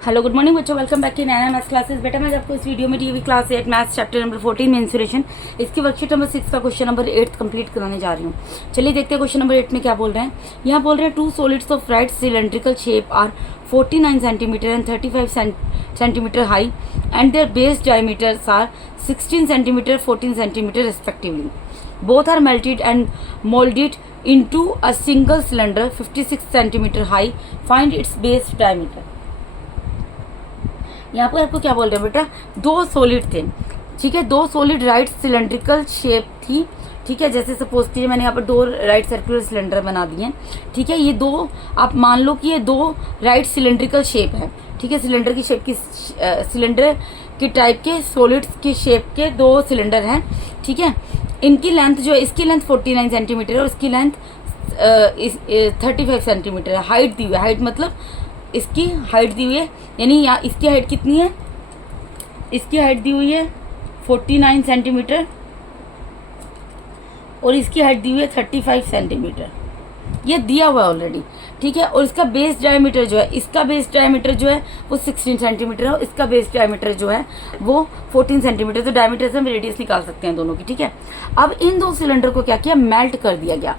Hello good morning बच्चों, welcome back to Naina maths classes. बेटा मैं आपको इस वीडियो में DV class 8 maths chapter number 14 mensuration इसकी वर्कशीट नंबर 6 का क्वेश्चन नंबर 8 कंप्लीट कराने जा रही हूँ। चलिए देखते हैं क्वेश्चन नंबर 8 में क्या बोल रहे हैं। यहाँ बोल रहे हैं two solids of right cylindrical shape are 49 centimetre and 35 centimetre high and their base diameters are 16 centimetre 14 centimetre respectively. Both are melted and molded into a single cylinder 56 centimeter high. Find its base diameter. यहाँ पर आपको क्या बोल रहे हैं बेटा, दो solid थे, ठीक है, दो सॉलिड राइट सिलेंड्रिकल शेप थी, ठीक है। जैसे सपोज कीजिए मैंने यहाँ पर दो राइट सर्कुलर सिलेंडर बना दिए हैं, ठीक है। ये दो आप मान लो कि ये दो राइट सिलेंड्रिकल शेप है, ठीक है। सिलेंडर की शेप की सिलेंडर के टाइप के सॉलिड्स की शेप के दो सिलेंडर हैं, ठीक है। इनकी लेंथ जो है, इसकी लेंथ 49 सेंटीमीटर है और इसकी लेंथ 35 सेंटीमीटर है। हाइट दी हुई है, हाइट मतलब इसकी हाइट दी हुई है, यानी यहाँ इसकी हाइट कितनी है, इसकी हाइट दी हुई है 49 सेंटीमीटर और इसकी हाइट दी हुई है 35 सेंटीमीटर, ये दिया हुआ है ऑलरेडी, ठीक है। और इसका बेस डायमीटर जो है, इसका बेस डायमीटर जो है वो 16 सेंटीमीटर है और इसका बेस डायमीटर जो है वो 14 सेंटीमीटर। तो डायमीटर से हम रेडियस निकाल सकते हैं दोनों की, ठीक है। अब इन दो सिलेंडर को क्या किया, मेल्ट कर दिया गया,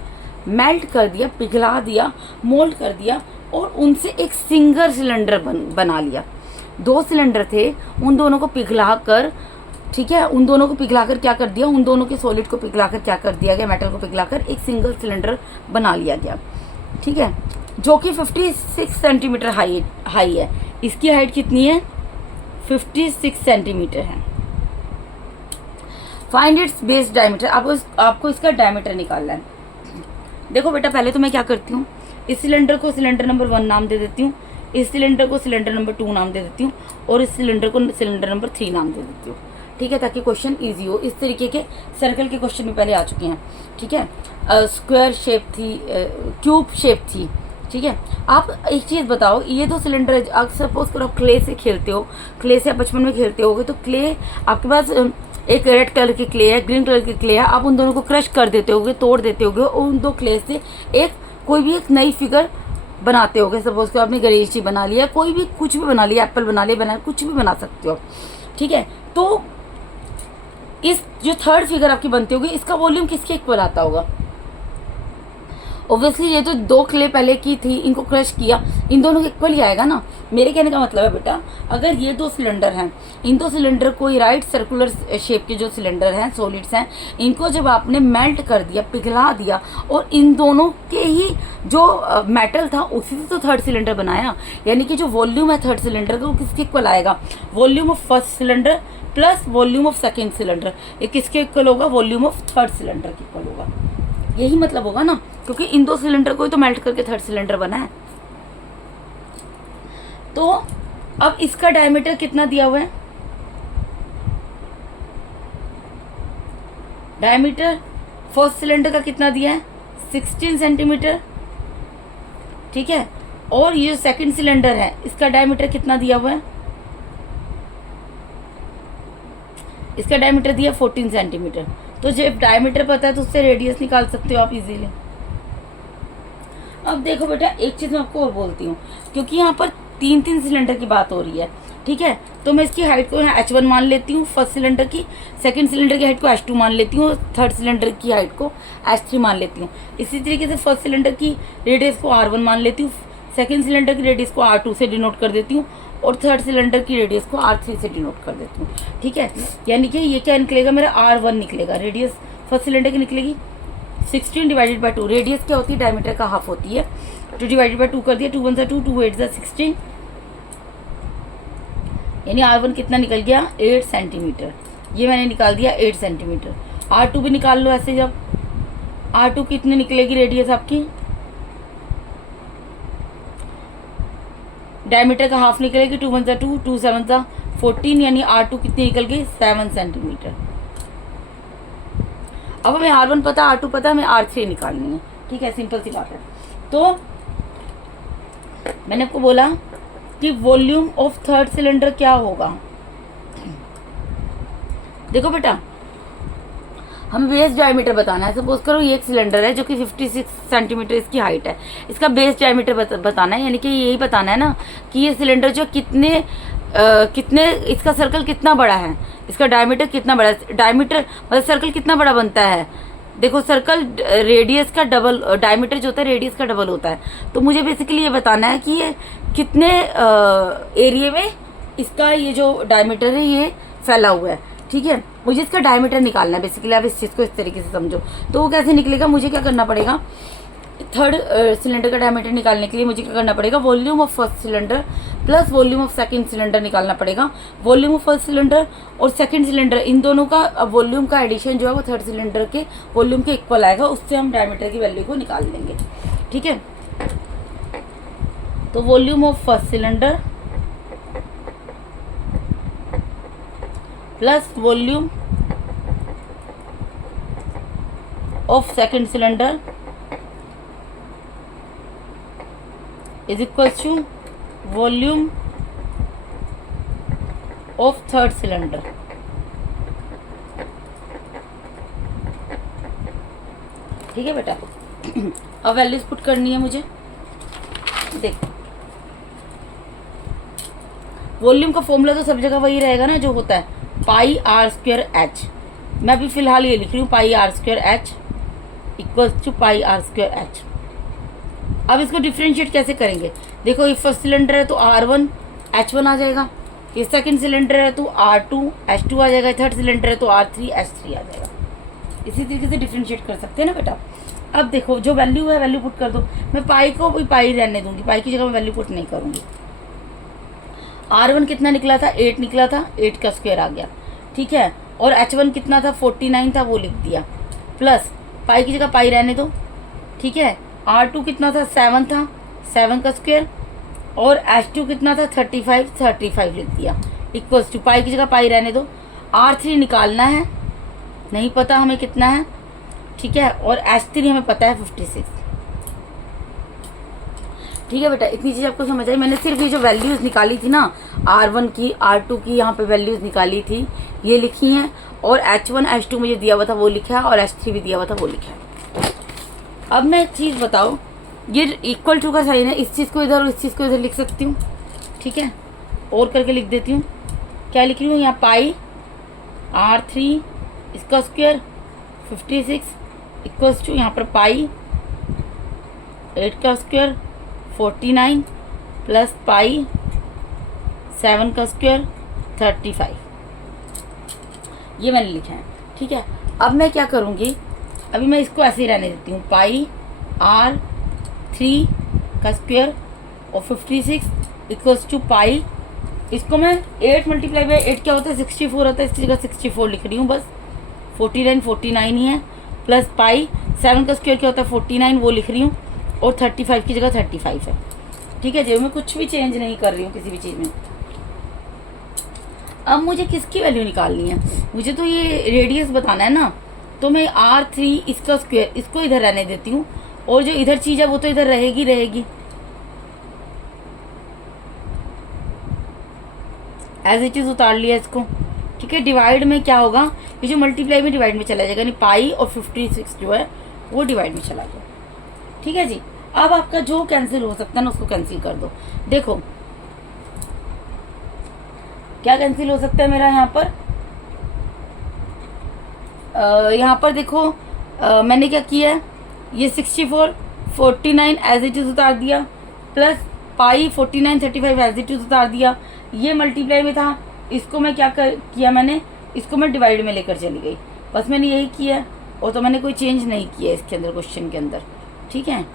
मेल्ट कर दिया, पिघला दिया, मोल्ड कर दिया और उनसे एक सिंगल सिलेंडर बना लिया। दो सिलेंडर थे, उन दोनों को पिघला कर, ठीक है, उन दोनों को पिघलाकर क्या कर दिया, उन दोनों के सॉलिड को पिघलाकर क्या कर दिया गया, मेटल को पिघलाकर एक सिंगल सिलेंडर बना लिया गया, ठीक है, जो कि 56 सेंटीमीटर हाई है। इसकी हाइट कितनी है, 56 सेंटीमीटर है। फाइंड इट्स बेस डायमीटर, आपको इसका डायमीटर निकालना है। देखो बेटा, पहले तो मैं क्या करती हूँ, इस सिलेंडर को सिलेंडर नंबर 1 नाम दे देती हूँ, इस सिलेंडर को सिलेंडर नंबर 2 नाम दे देती हूँ और इस सिलेंडर को सिलेंडर नंबर 3 नाम दे देती हूँ, ठीक है, ताकि क्वेश्चन इजी हो। इस तरीके के सर्कल के क्वेश्चन भी पहले आ चुके हैं, ठीक है। स्क्वायर शेप थी, क्यूब शेप थी, ठीक है। आप एक चीज़ बताओ, ये दो सिलेंडर, अगर सपोज करो क्ले से खेलते हो, क्ले से आप बचपन में खेलते होगे, तो क्ले आपके पास एक रेड कलर की क्ले है, ग्रीन कलर की क्ले है, आप उन दोनों को क्रश कर देते होगे, तोड़ देते होगे और उन दो क्ले से एक कोई भी एक नई फिगर बनाते होगे। सपोज करो आपने गणेश जी बना लिया, कोई भी कुछ भी बना लिया, एप्पल बना लिया, कुछ भी बना सकते हो, ठीक है। तो इस जो थर्ड फिगर आपकी बनती होगी, इसका वॉल्यूम किसके इक्वल आता होगा, ऑब्वियसली ये तो दो क्ले पहले की थी, इनको क्रश किया, इन दोनों के इक्वल ही आएगा ना। मेरे कहने का मतलब है बेटा, अगर ये दो सिलेंडर हैं, इन दो सिलेंडर को राइट सर्कुलर शेप के जो सिलेंडर हैं, सॉलिड्स हैं, इनको जब आपने मेल्ट कर दिया, पिघला दिया और इन दोनों के ही जो मेटल था उसी से तो थर्ड सिलेंडर बनाया, यानी कि जो वॉल्यूम है थर्ड सिलेंडर का वो किसके इक्वल आएगा, volume of first cylinder plus volume of second cylinder, ये किसके इक्वल होगा, वॉल्यूम ऑफ थर्ड सिलेंडर के इक्वल होगा। यही मतलब होगा ना, क्योंकि इन दो सिलेंडर को ही तो मेल्ट करके थर्ड सिलेंडर बना है। तो अब इसका डायमीटर कितना दिया हुआ है, डायमीटर फर्स्ट सिलेंडर का कितना दिया है, 16 सेंटीमीटर, ठीक है। और ये जो सेकंड सिलेंडर है, इसका डायमीटर कितना दिया हुआ है, इसका डायमीटर दिया 14 सेंटीमीटर। तो जब डायमीटर पता है तो उससे रेडियस निकाल सकते हो आप इजीली। अब देखो बेटा, एक चीज मैं आपको और बोलती हूँ, क्योंकि यहाँ पर तीन सिलेंडर की बात हो रही है, ठीक है, तो मैं इसकी हाइट को यहाँ H1 मान लेती हूँ फर्स्ट सिलेंडर की, सेकंड सिलेंडर की हाइट को H2 मान लेती हूँ और थर्ड सिलेंडर की हाइट को H3 मान लेती हूँ। इसी तरीके से फर्स्ट सिलेंडर की रेडियस को R1 मान लेती हूँ, सेकंड सिलेंडर की रेडियस को R2 से डिनोट कर देती हूँ और थर्ड सिलेंडर की रेडियस को R3 से डिनोट कर देती हूँ, ठीक है। यानी कि ये क्या निकलेगा, मेरा R1 निकलेगा, रेडियस फर्स्ट सिलेंडर की निकलेगी 16 डिवाइडेड बाई 2, रेडियस क्या होती है, डायमीटर का हाफ होती है, 2 डिवाइडेड बाई 2 कर दिया, 2 1 2, 2 8 16, यानी R1 कितना निकल गया, 8 सेंटीमीटर। ये मैंने निकाल दिया 8 सेंटीमीटर। R2 भी निकाल लो ऐसे, जब R2 कितनी निकलेगी रेडियस आपकी, डायमीटर का हाफ निकलेगी, 2 1 2, 2 7 14, यानी R2 कितनी निकल गई, 7 सेंटीमीटर। अब हमें R1 पता, R2 पता, हमें R3 निकालनी है, ठीक है, सिंपल सी बात है। तो मैंने आपको बोला कि वॉल्यूम ऑफ थर्ड सिलेंडर क्या होगा। देखो बेटा, हमें बेस डायमीटर बताना है। सपोज करो ये एक सिलेंडर है जो कि 56 सेंटीमीटर इसकी हाइट है, इसका बेस डायमीटर बताना है, यानी कि यही बताना है ना कि ये सिलेंडर जो कितने इसका सर्कल कितना बड़ा है, इसका डायमीटर कितना बड़ा है। डायमीटर मतलब सर्कल कितना बड़ा बनता है। देखो सर्कल रेडियस का डबल, डायमीटर जो होता है रेडियस का डबल होता है। तो मुझे बेसिकली ये बताना है कि ये कितने एरिया में इसका ये जो डायमीटर है ये फैला हुआ है। ठीक है, मुझे इसका डायमीटर निकालना है बेसिकली। आप इस चीज़ को इस तरीके से समझो। तो वो कैसे निकलेगा, मुझे क्या करना पड़ेगा, थर्ड सिलेंडर का डायमीटर निकालने के लिए मुझे क्या करना पड़ेगा, volume of first cylinder plus volume of second cylinder निकालना पड़ेगा। वॉल्यूम ऑफ फर्स्ट सिलेंडर और सेकंड सिलेंडर इन दोनों का वॉल्यूम का एडिशन जो है वो थर्ड सिलेंडर के वॉल्यूम के इक्वल आएगा, उससे हम डायमीटर की वैल्यू को निकाल लेंगे। ठीक है, तो volume of first cylinder plus volume of second cylinder is equals to volume of third cylinder। ठीक है बेटा, अब वैल्यूज पुट करनी है मुझे। देखो वॉल्यूम का फॉर्मूला तो सब जगह वही रहेगा ना जो होता है पाई आर स्क्वायर एच। मैं अभी फिलहाल ये लिख रही हूँ pi R square H equals to pi R square H. अब इसको डिफ्रेंशिएट कैसे करेंगे, देखो ये फर्स्ट सिलेंडर है तो R1 H1 आ जाएगा, ये सेकंड सिलेंडर है तो R2 H2 आ जाएगा, थर्ड सिलेंडर है तो R3 H3 आ जाएगा। इसी तरीके से डिफ्रेंशिएट कर सकते हैं ना बेटा। अब देखो जो वैल्यू है वैल्यू पुट कर दो। मैं पाई को भी पाई रहने दूंगी, पाई की जगह मैं वैल्यू पुट नहीं करूंगी। R1 कितना निकला था, 8 निकला था, 8 का स्क्वायर आ गया। ठीक है, और H1 कितना था, 49 था, वो लिख दिया, प्लस पाई की जगह पाई रहने दो। ठीक है, R2 कितना था, 7 था, 7 का स्क्वायर, और H2 कितना था, 35, 35 लिख दिया, इक्वल्स टू पाई की जगह पाई रहने दो। R3 निकालना है, नहीं पता हमें कितना है। ठीक है, और H3 हमें पता है 56। ठीक है बेटा, इतनी चीज़ आपको समझ आई। मैंने सिर्फ ये जो वैल्यूज़ निकाली थी ना, R1 की R2 की यहाँ पे वैल्यूज़ निकाली थी, ये लिखी हैं, और H1 H2 मुझे दिया हुआ था वो लिखा है, और H3 भी दिया हुआ था वो लिखा है। अब मैं एक चीज़ बताओ, ये इक्वल टू का साइन है, इस चीज़ को इधर और इस चीज़ को इधर लिख सकती हूँ। ठीक है, और करके लिख देती हूँ। क्या लिख रही हूँ यहाँ, पाई R3 इसका स्क्वायर 56 इक्वल्स टू यहाँ पर पाई 8 का स्क्वायर 49 प्लस पाई 7 का स्क्वायर 35, ये मैंने लिखा है। ठीक है, अब मैं क्या करूँगी, अभी मैं इसको ऐसे ही रहने देती हूँ, पाई R3 का स्क्वायर और 56 इक्वल्स टू पाई, इसको मैं 8 मल्टीप्लाई बाई 8 क्या होता है, 64 होता है, इसकी जगह 64 लिख रही हूँ बस। 49 49 ही है, प्लस पाई 7 का स्क्वायर क्या होता है 49, वो लिख रही हूँ, और 35 की जगह 35 है। ठीक है जी, मैं कुछ भी चेंज नहीं कर रही हूँ किसी भी चीज़ में। अब मुझे किसकी वैल्यू निकालनी है, मुझे तो ये रेडियस बताना है ना, तो मैं R3 इसका स्क्वायर इसको इधर रहने देती हूँ, और जो इधर चीज़ है वो तो इधर रहेगी रहेगी, एज इट इज उतार लिया इसको। ठीक है, डिवाइड में क्या होगा, ये जो मल्टीप्लाई में डिवाइड में चला जाएगा, यानी पाई और 56 जो है वो डिवाइड में चला गया। ठीक है जी, अब आपका जो कैंसिल हो सकता है ना उसको कैंसिल कर दो। देखो क्या कैंसिल हो सकता है मेरा यहाँ पर देखो मैंने क्या किया है, ये 64 49 एज इट इज उतार दिया, plus pi 49 35 as it is उतार दिया। ये मल्टीप्लाई में था, इसको मैं क्या किया, मैंने इसको मैं डिवाइड में लेकर चली गई, बस मैंने यही किया, और तो मैंने कोई चेंज नहीं किया इसके अंदर, क्वेश्चन के अंदर। ठीक है,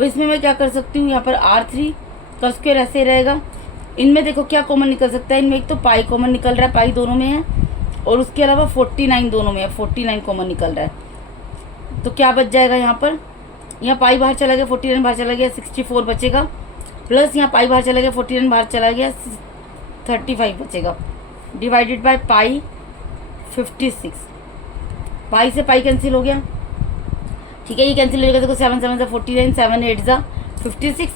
अब इसमें मैं क्या कर सकती हूँ, यहाँ पर R3 का स्क्वायर ऐसे रहेगा। इनमें देखो क्या कॉमन निकल सकता है, इनमें एक तो पाई कॉमन निकल रहा है, पाई दोनों में है, और उसके अलावा 49 दोनों में है, 49 कॉमन निकल रहा है। तो क्या बच जाएगा यहाँ पर, यहाँ पाई बाहर चला गया, 49 बाहर चला गया, 64 बचेगा, प्लस यहाँ पाई बाहर चला गया, 49 बाहर चला गया, 35 बचेगा, डिवाइडेड बाय पाई 56। पाई से पाई कैंसिल हो गया, ठीक है, ये कैंसिल हो गया। देखो 7 7 49, 7 8 56,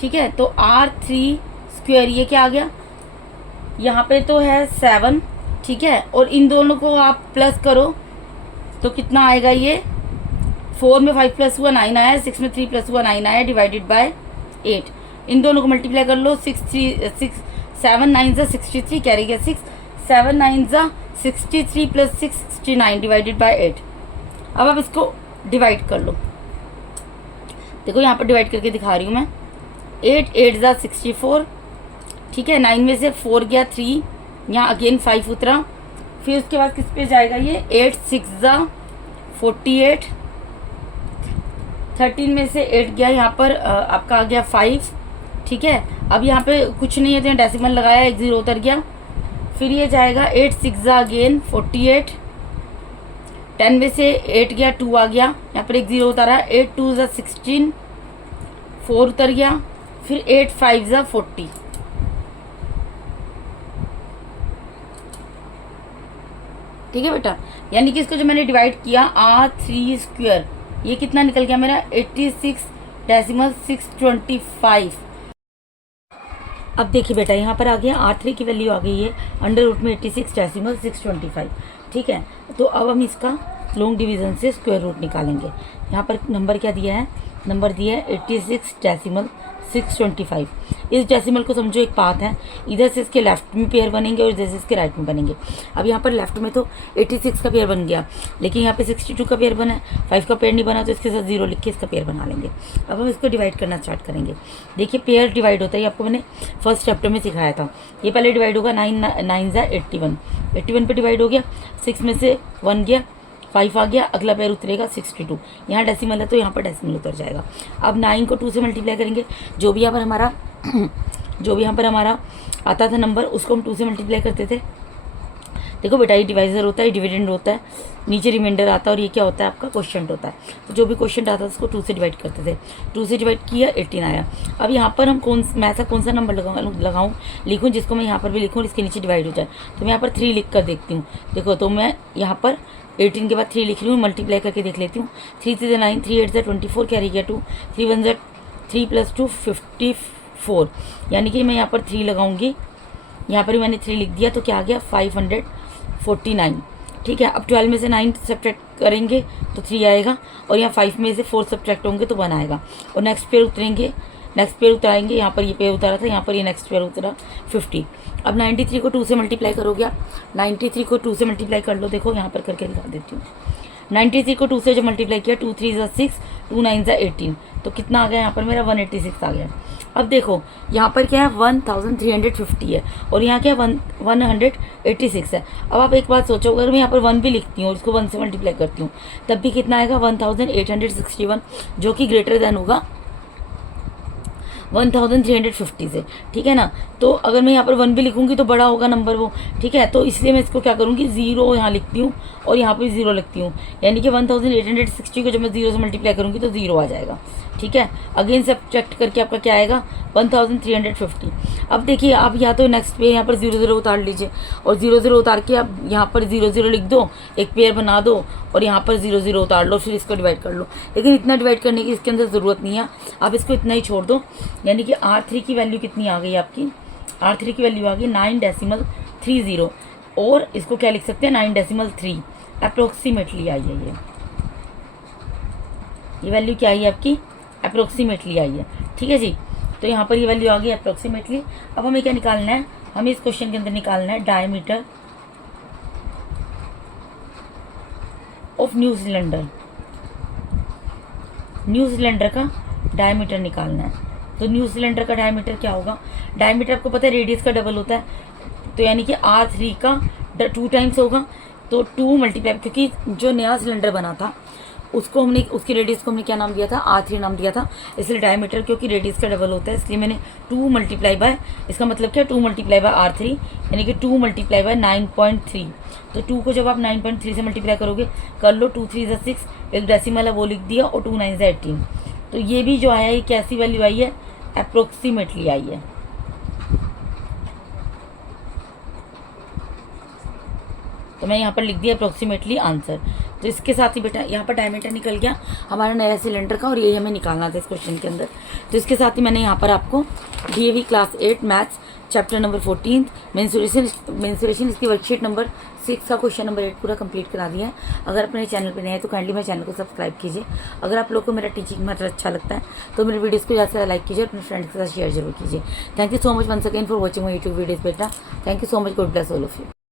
ठीक है। तो R3 स्क्वायर ये क्या आ गया, यहाँ पे तो है 7, ठीक है, और इन दोनों को आप प्लस करो तो कितना आएगा, ये 4 में 5 प्लस हुआ 9 आया, 6 में 3 प्लस हुआ 9 आया, डिवाइडेड बाय 8। इन दोनों को मल्टीप्लाई कर लो, 7 9 63, कैरी गया 6, 7 9 63 प्लस 6 69, डिवाइडेड बाय 8। अब आप इसको डिवाइड कर लो, देखो यहाँ पर डिवाइड करके दिखा रही हूँ मैं। 8 8 64, ठीक है, 9 में से 4 गया 3, यहाँ अगेन 5 उतरा, फिर उसके बाद किस पे जाएगा ये, 8 6 48, 13 में से 8 गया, यहाँ पर आपका आ गया 5, ठीक है। अब यहाँ पे कुछ नहीं है तो यहाँ डेसिमल लगाया, एक 0 उतर गया, फिर ये जाएगा 8 6 अगेन 48, 10 में से 8 गया, 2 आ गया, यहाँ पर एक 0 उतारा, 8 2 16, 4 उतर गया, फिर 8 5 40, ठीक है बेटा। यानी कि इसको जो मैंने डिवाइड किया R3 स्क्वायर, ये कितना निकल गया मेरा, 86.625। अब देखिए बेटा, यहाँ पर आ गया R3 की वैल्यू आ गई है अंडर रूट में 86.625, ठीक है। तो अब हम इसका लॉन्ग डिवीजन से स्क्वायर रूट निकालेंगे। यहाँ पर नंबर क्या दिया है, नंबर दिया है 86.625। इस डेसिमल को समझो एक पाथ है, इधर से इसके लेफ्ट में पेयर बनेंगे और इधर से इसके राइट में बनेंगे। अब यहाँ पर लेफ्ट में तो 86 का पेयर बन गया, लेकिन यहाँ पे 62 का पेयर बना है, 5 का पेयर नहीं बना, तो इसके साथ 0 लिख के इसका पेयर बना लेंगे। अब हम इसको डिवाइड करना स्टार्ट करेंगे। देखिए पेयर डिवाइड होता है, आपको मैंने फर्स्ट चैप्टर में सिखाया था। ये पहले डिवाइड होगा, 9 9 81, 81 पे डिवाइड हो गया, 6 में से 1 गया, 5 आ गया, अगला पेयर उतरेगा 62। यहाँ डेसिमल है तो यहाँ पर डेसिमल उतर जाएगा। अब 9 को 2 से मल्टीप्लाई करेंगे, जो भी यहाँ पर हमारा आता था नंबर, उसको हम 2 से मल्टीप्लाई करते थे। देखो बेटा, ये डिवाइजर होता है, डिविडेंड होता है, नीचे रिमाइंडर आता है, और ये क्या होता है आपका क्वोशिएंट होता है। तो जो भी क्वोशिएंट आता है उसको 2 से डिवाइड करते थे, 2 से डिवाइड किया 18 आया। अब यहाँ पर हम मैं ऐसा कौन सा नंबर लगाऊँ लिखूँ जिसको मैं यहाँ पर भी लिखूँ और इसके नीचे डिवाइड हो जाए। तो मैं यहाँ पर 3 लिख कर देखती हूँ। देखो, तो मैं यहाँ पर 18 के बाद 3 लिख रही हूँ, मल्टीप्लाई करके देख लेती हूँ। 3 3 9, 3 8 24, कैरी गया 2, 3 1 3 + 2 54, यानी कि मैं यहाँ पर 3 लगाऊंगी। यहाँ पर भी मैंने 3 लिख दिया, तो क्या आ गया 549, ठीक है। अब 12 में से 9 सब्ट्रैक्ट करेंगे तो 3 आएगा, और यहाँ 5 में से 4 सब्ट्रैक्ट होंगे तो 1 आएगा, और नेक्स्ट पेयर उतरेंगे, नेक्स्ट पेयर उतराएंगे। यहाँ पर ये पेयर उतारा था, यहाँ पर ये नेक्स्ट पेयर उतरा 50। अब 93 को 2 से मल्टीप्लाई करोगे, 93 को 2 से मल्टीप्लाई कर लो। देखो यहाँ पर करके दिखा देती हूँ। 93 को 2 से जब मल्टीप्लाई किया, 2 3 6, 2 9 18, तो कितना आ गया यहाँ पर मेरा 186 आ गया। अब देखो यहाँ पर क्या है 1350 है, और यहाँ क्या है 186 है। अब आप एक बात सोचो, अगर मैं यहाँ पर 1 भी लिखती हूँ और इसको 1 से मल्टीप्लाई करती हूँ, तब भी कितना आएगा 1861, जो कि ग्रेटर देन होगा 1350 से, ठीक है ना। तो अगर मैं यहाँ पर 1 भी लिखूंगी तो बड़ा होगा नंबर वो, ठीक है। तो इसलिए मैं इसको क्या करूँगी, 0 यहाँ लिखती हूँ और यहाँ पर 0 लिखती हूँ, यानी कि 1860 को जब मैं 0 से मल्टीप्लाई करूँगी तो 0 आ जाएगा, ठीक है। अगेन सब्ट्रैक्ट करके आपका क्या आएगा 1350। अब देखिए, आप या तो नेक्स्ट पे यहाँ पर 0 0 उतार लीजिए, और 0 0 उतार के आप यहाँ पर 0 0 लिख दो, एक पेयर बना दो, और यहाँ पर 0 0 उतार लो, फिर इसको डिवाइड कर लो। लेकिन इतना डिवाइड करने की इसके अंदर ज़रूरत नहीं है, आप इसको इतना ही छोड़ दो। यानी कि R3 की वैल्यू कितनी आ गई आपकी, R3 की वैल्यू आ गई 9.30, और इसको क्या लिख सकते हैं 9.3 अप्रोक्सीमेटली आई है। ये वैल्यू क्या आई है आपकी, अप्रोक्सीमेटली आई है, ठीक है जी। तो यहाँ पर ये वैल्यू आ गई अप्रोक्सीमेटली। अब हमें क्या निकालना है, हमें इस क्वेश्चन के अंदर निकालना है diameter of new cylinder, new cylinder का डायमीटर निकालना है। तो न्यू सिलेंडर का डायमीटर क्या होगा, डायमीटर आपको पता है रेडियस का डबल होता है, तो यानी कि R3 का 2 टाइम्स होगा, तो 2 मल्टीप्लाई, क्योंकि जो नया सिलेंडर बना था उसको हमने, उसकी रेडियस को हमने क्या नाम दिया था, R3 नाम दिया था, इसलिए डायमीटर क्योंकि रेडियस का डबल होता है इसलिए मैंने 2 मल्टीप्लाई बाय, इसका मतलब क्या 2 मल्टीप्लाई बाय R3 यानी कि 2 मल्टीप्लाई बाय 9.3। तो 2 को जब आप 9.3 से मल्टीप्लाई करोगे, कर लो, 2 3 ज़ा 6, एक डेसिमल है वो लिख दिया, और 2 9 ज़ा 18। तो ये भी जो आया ये कैसी वैल्यू आई है, अप्रोक्सीमेटली आई है। तो मैं यहाँ पर लिख दिया अप्रोक्सीमेटली आंसर। तो इसके साथ ही बेटा यहाँ पर डायमीटर निकल गया हमारा नया सिलेंडर का, और यही हमें निकालना था इस क्वेश्चन के अंदर। तो इसके साथ ही मैंने यहाँ पर आपको DAV class 8 maths chapter number 14 mensuration इसकी वर्कशीट नंबर 6 का क्वेश्चन नंबर 8 पूरा कंप्लीट करा दिया है। अगर अपने चैनल पर नए हैं तो काइंडली मेरे चैनल को सब्सक्राइब कीजिए। अगर आप लोग को मेरा टीचिंग मेथड अच्छा लगता है तो मेरे वीडियोज़ को ज़्यादा से ज़्यादा लाइक कीजिए, अपने फ्रेंड्स के साथ शेयर जरूर कीजिए। Thank you so much once again for watching my YouTube videos बेटा। Thank you so much, God bless all of you.